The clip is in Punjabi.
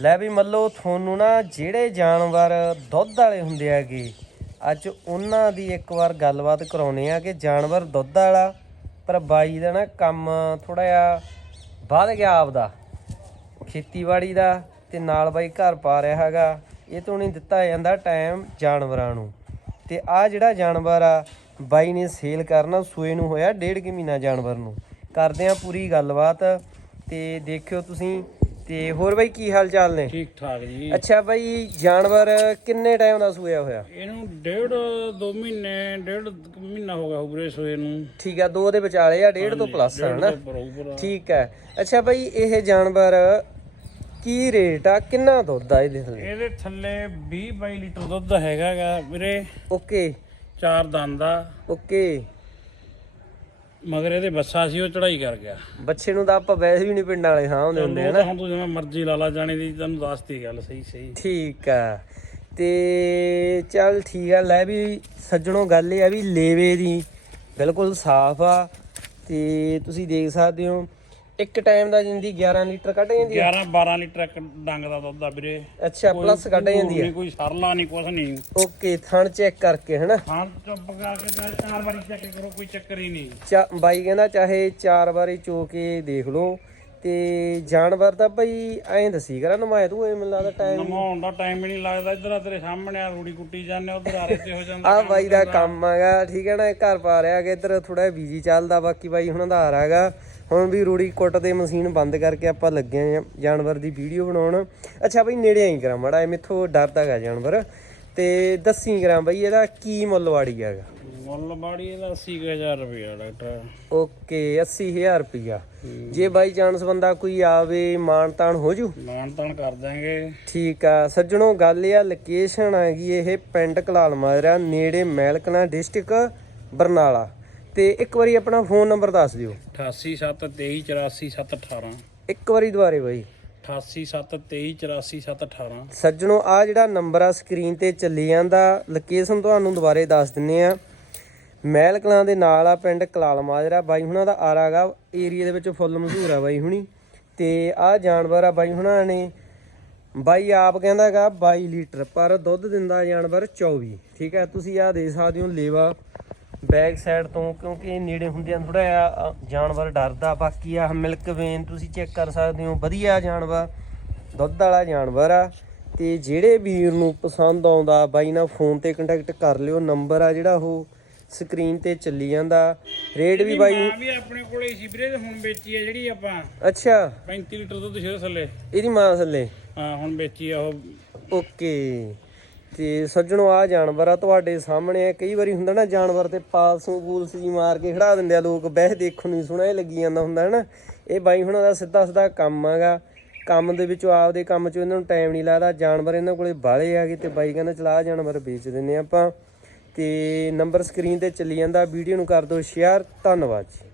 ਲੈ ਵੀ ਮੱਲੋ, ਤੁਹਾਨੂੰ ਨਾ ਜਿਹੜੇ ਜਾਨਵਰ ਦੁੱਧ ਵਾਲੇ ਹੁੰਦੇ ਹੈਗੇ, ਅੱਜ ਉਹਨਾਂ ਦੀ ਇੱਕ ਵਾਰ ਗੱਲਬਾਤ ਕਰਾਉਨੇ ਆ ਕਿ ਜਾਨਵਰ ਦੁੱਧ ਵਾਲਾ, ਪਰ ਬਾਈ ਦਾ ਨਾ ਕੰਮ ਥੋੜਾ ਜਿਹਾ ਵੱਧ ਗਿਆ ਆਪਦਾ, ਖੇਤੀਬਾੜੀ ਦਾ, ਤੇ ਨਾਲ ਬਾਈ ਘਰ ਪਾ ਰਿਹਾ ਹੈਗਾ, ਇਹ ਤੋਂ ਨਹੀਂ ਦਿੱਤਾ ਜਾਂਦਾ ਟਾਈਮ ਜਾਨਵਰਾਂ ਨੂੰ। ਤੇ ਆ ਜਿਹੜਾ ਜਾਨਵਰ ਆ, ਬਾਈ ਨੇ ਸੇਲ ਕਰਨਾ ਸੂਏ ਨੂੰ ਹੋਇਆ ਡੇਢ ਕੁ ਮਹੀਨਾ ਜਾਨਵਰ ਨੂੰ। ਕਰਦੇ ਆ ਪੂਰੀ ਗੱਲਬਾਤ, ਤੇ ਦੇਖਿਓ ਤੁਸੀਂ ਤੇ ਹੋਰ ਬਾਈ ਕੀ ਹਾਲ ਚਾਲ ਨੇ? ਠੀਕ ਠਾਕ ਜੀ। ਅੱਛਾ ਬਾਈ ਜਾਨਵਰ ਕਿੰਨੇ ਟਾਈਮ ਦਾ ਸੂਇਆ ਹੋਇਆ? ਇਹਨੂੰ ਡੇਢ ਦੋ ਮਹੀਨੇ ਡੇਢ ਕੁ ਮਹੀਨਾ ਹੋ ਗਿਆ ਉਬਰੇ ਸੋਏ ਨੂੰ। ਠੀਕ ਆ ਦੋ ਦੇ ਵਿਚਾਲੇ ਆ ਡੇਢ ਤੋਂ ਪਲੱਸ ਹੈ ਨਾ ਬਰੋਬਰ ਠੀਕ ਹੈ ਅੱਛਾ ਬਾਈ ਇਹ ਜਾਨਵਰ ਕੀ ਰੇਟ ਆ ਕਿੰਨਾ ਦੁੱਧ ਆ ਇਹਦੇ ਥੱਲੇ? ਇਹਦੇ ਥੱਲੇ 20 22 ਲੀਟਰ ਦੁੱਧ ਹੈਗਾਗਾ ਵੀਰੇ। ਓਕੇ। ਚਾਰ ਦੰਦ ਆ। ਓਕੇ। ਮਗਰ ਇਹਦੇ ਬੱਸਾ ਸੀ ਉਹ ਚੜਾਈ ਕਰ ਗਿਆ। ਬੱਚੇ ਨੂੰ ਤਾਂ ਆਪਾਂ ਵੈਸੇ ਵੀ ਨਹੀਂ ਪਿੰਡਾਂ ਵਾਲੇ ਸਾਹਮਣੇ ਹੁੰਦੇ ਉਹ ਤਾਂ ਹੁਣ ਤੂੰ ਜਿਵੇਂ ਮਰਜ਼ੀ ਲਾ ਲਾ ਜਾਣੇ ਦੀ ਤੈਨੂੰ ਦੱਸਤੀ ਗੱਲ ਸਹੀ ਸਹੀ। ਠੀਕ ਆ। ਤੇ ਚੱਲ ਠੀਕ ਆ ਲੈ ਵੀ ਸੱਜਣੋ ਗੱਲ ਇਹ ਆ ਵੀ ਲੇਵੇ ਦੀ ਬਿਲਕੁਲ ਸਾਫ਼ ਆ। ਤੇ ਤੁਸੀਂ ਦੇਖ ਸਕਦੇ ਹੋ ਇੱਕ ਟਾਈਮ ਦਾ ਜਿੰਦੀ 11 ਲੀਟਰ ਕੱਢ ਜਾਂਦੀ ਆ 11 12 ਲੀਟਰ ਇੱਕ ਡੰਗ ਦਾ ਦੁੱਧ ਆ ਵੀਰੇ। ਅੱਛਾ ਪਲੱਸ ਕੱਢ ਜਾਂਦੀ ਨਹੀਂ ਕੋਈ ਸਰਲਾ ਨਹੀਂ ਕੁਛ ਨਹੀਂ। ਓਕੇ ਥਣ ਚੈੱਕ ਕਰਕੇ ਹਨਾ? ਹਾਂ ਚੁੱਪ ਕਰਕੇ ਚਾਰ ਵਾਰੀ ਚੈੱਕ ਕਰੋ ਕੋਈ ਚੱਕਰ ਹੀ ਨਹੀਂ। ਚਾ ਬਾਈ ਕਹਿੰਦਾ ਚਾਹੇ ਚਾਰ ਵਾਰੀ ਚੋ ਕੇ ਦੇਖ ਲਓ। ਤੇ ਜਾਨਵਰ ਤਾਂ ਭਾਈ ਐਂ ਦੱਸੀ ਕਰਾਂ ਨਮਾਏ ਤੂੰ ਐ ਮੈਨੂੰ ਲੱਗਦਾ ਟਾਈਮ ਨਮਾਉਣ ਦਾ ਟਾਈਮ ਹੀ ਨਹੀਂ ਲੱਗਦਾ ਇੱਧਰ ਆ ਤੇਰੇ ਸਾਹਮਣੇ ਆ ਰੂੜੀ ਕੁੱਟੀ ਜਾਂਦੇ ਉਧਰ ਆਰੇ ਤੇ ਹੋ ਜਾਂਦਾ ਆ ਬਾਈ ਦਾ ਕੰਮ ਹੈਗਾ ਠੀਕ ਹੈ ਨਾ ਇਹ ਘਰ ਪਾ ਰਿਹਾ ਕਿ ਇੱਧਰ ਥੋੜਾ ਬਿਜ਼ੀ ਚੱਲਦਾ ਬਾਕੀ ਬਾਈ ਹੁਣਾਂ ਦਾ ਆ ਰਿਹਾ ਹੈਗਾ। ਹੁਣ ਵੀ ਰੂੜੀ ਕੁੱਟ ਦੇ ਮਸ਼ੀਨ ਬੰਦ ਕਰਕੇ ਆਪਾਂ ਲੱਗੇ ਆ ਜਾਨਵਰ ਦੀ ਵੀਡੀਓ ਬਣਾਉਣ। ਅੱਛਾ ਬਾਈ ਨੇੜੇ ਆਈ ਕਰਾਂ ਮੜਾ ਮੇਥੋਂ ਡਰਦਾ ਹੈਗਾ ਜਾਨਵਰ। ਤੇ ਦੱਸੀ ਕਰਾਂ ਬਾਈ ਇਹਦਾ ਕੀ ਮੁੱਲ ਵਾੜੀ ਹੈਗਾ? ਮੁੱਲ ਬਾੜੀ ਇਹਦਾ 80000 ਰੁਪਇਆ ਡਾਕਟਰ। ਓਕੇ 80000 ਰੁਪਿਆ ਜੇ ਬਾਈ ਚਾਂਸ ਬੰਦਾ ਕੋਈ ਆਵੇ ਮਾਨ ਤਾਨ ਹੋ ਜੂ? ਮਾਨ ਤਾਨ ਕਰ ਦਾਂਗੇ ਠੀਕ ਆ ਸੱਜਣੋ ਗੱਲ ਇਹ ਆ ਲੋਕੇਸ਼ਨ ਹੈਗੀ ਇਹ ਪਿੰਡ ਕਲਾਲ ਮਾਜਰਾ ਨੇੜੇ ਮਹਿਲਕਣਾ ਡਿਸਟ੍ਰਿਕਟ ਬਰਨਾਲਾ। ਤੇ ਇੱਕ ਵਾਰੀ ਆਪਣਾ ਫੋਨ ਨੰਬਰ ਦੱਸ ਦਿਓ। 8873248718 ਇੱਕ ਵਾਰੀ ਦੁਬਾਰੇ ਬਾਈ। 8873248718 ਸੱਜਣੋ ਆ ਜਿਹੜਾ ਨੰਬਰ ਆ ਸਕਰੀਨ ਤੇ ਚੱਲੀ ਜਾਂਦਾ ਲੋਕੇਸ਼ਨ ਤੁਹਾਨੂੰ ਦੁਬਾਰੇ ਦੱਸ ਦਿੰਨੇ ਆ। ਮਹਿਲ ਕਲਾਂ ਦੇ ਨਾਲ ਆ ਪਿੰਡ ਕਲਾਲ ਮਾਜਰਾ। ਬਾਈ ਹੁਣਾਂ ਦਾ ਆਰਾਗਾ ਏਰੀਆ ਦੇ ਵਿੱਚ ਫੁੱਲ ਮਸ਼ਹੂਰ ਆ ਬਾਈ ਹੁਣੀ। ਤੇ ਆ ਜਾਨਵਰ ਆ ਬਾਈ ਹੁਣਾਂ ਨੇ। ਬਾਈ ਆਪ ਕਹਿੰਦਾਗਾ 22 ਲੀਟਰ, ਪਰ ਦੁੱਧ ਦਿੰਦਾ ਜਾਨਵਰ 24 ਠੀਕ ਹੈ ਤੁਸੀਂ ਆ ਦੇ ਸਕਦੇ ਹੋ ਲੇਵਾ ਬੈਕ ਸਾਈਡ ਤੋਂ, ਕਿਉਂਕਿ ਨੇੜੇ ਹੁੰਦਿਆਂ ਆ ਥੋੜਾ ਜਿਹਾ ਜਾਨਵਰ ਡਰਦਾ। ਬਾਕੀ ਆ ਮਿਲਕ ਵੇਨ ਤੁਸੀਂ ਚੈੱਕ ਕਰ ਸਕਦੇ ਹੋ, ਵਧੀਆ ਜਾਨਵਰ, ਦੁੱਧ ਵਾਲਾ ਜਾਨਵਰ ਆ। ਤੇ ਜਿਹੜੇ ਵੀਰ ਨੂੰ ਪਸੰਦ ਆਉਂਦਾ, ਬਾਈ ਨਾਲ ਫੋਨ ਤੇ ਕੰਟੈਕਟ ਕਰ ਲਿਓ, ਨੰਬਰ ਆ ਜਿਹੜਾ ਉਹ ਸਕਰੀਨ ਤੇ ਚੱਲੀ ਜਾਂਦਾ। ਰੇਟ ਵੀ ਬਾਈ ਮਾਂ ਵੀ ਆਪਣੇ ਕੋਲੇ ਸੀ ਵੀਰੇ ਤੇ ਹੁਣ ਵੇਚੀ ਆ ਜਿਹੜੀ ਆਪਾਂ। ਅੱਛਾ। 35 ਲੀਟਰ ਦੁੱਧ ਸ਼ੇਰ ਥੱਲੇ। ਇਹਦੀ ਮਾਂ ਥੱਲੇ। ਹਾਂ ਹੁਣ ਵੇਚੀ ਆ ਉਹ। ਓਕੇ। ਤੇ ਸੱਜਣੋ ਆ ਜਾਨਵਰ ਆ ਤੁਹਾਡੇ ਸਾਹਮਣੇ ਆ। ਕਈ ਵਾਰੀ ਹੁੰਦਾ ਨਾ ਜਾਨਵਰ ਤੇ ਪਾਲਸੂ ਪੂਲਸ ਜੀ ਮਾਰ ਕੇ ਖੜਾ ਦਿੰਦੇ ਆ ਲੋਕ। ਬਹਿ ਦੇਖਣ ਨੂੰ ਸੋਹਣਾ ਹੀ ਲੱਗੀ ਜਾਂਦਾ ਹੁੰਦਾ ਹੈ ਨਾ ਇਹ ਬਾਈ ਹੁਣਾਂ ਦਾ ਸਿੱਧਾ ਸਿੱਧਾ ਕੰਮ ਹੈਗਾ। ਕੰਮ ਦੇ ਵਿੱਚੋਂ ਆਪਦੇ ਕੰਮ 'ਚੋਂ ਇਹਨਾਂ ਨੂੰ ਟਾਈਮ ਨਹੀਂ ਲੱਗਦਾ। ਜਾਨਵਰ ਇਹਨਾਂ ਕੋਲੇ ਬਾਲੇ ਆਗੇ ਤੇ ਬਾਈ ਕਹਿੰਦਾ ਚਲਾ ਜਾਨਵਰ ਵੇਚ ਦਿੰਨੇ ਆਪਾਂ। ਤੇ ਨੰਬਰ ਸਕਰੀਨ ਤੇ ਚੱਲੀ ਜਾਂਦਾ ਵੀਡੀਓ ਨੂੰ ਕਰ ਦਿਓ ਸ਼ੇਅਰ ਧੰਨਵਾਦ ਜੀ।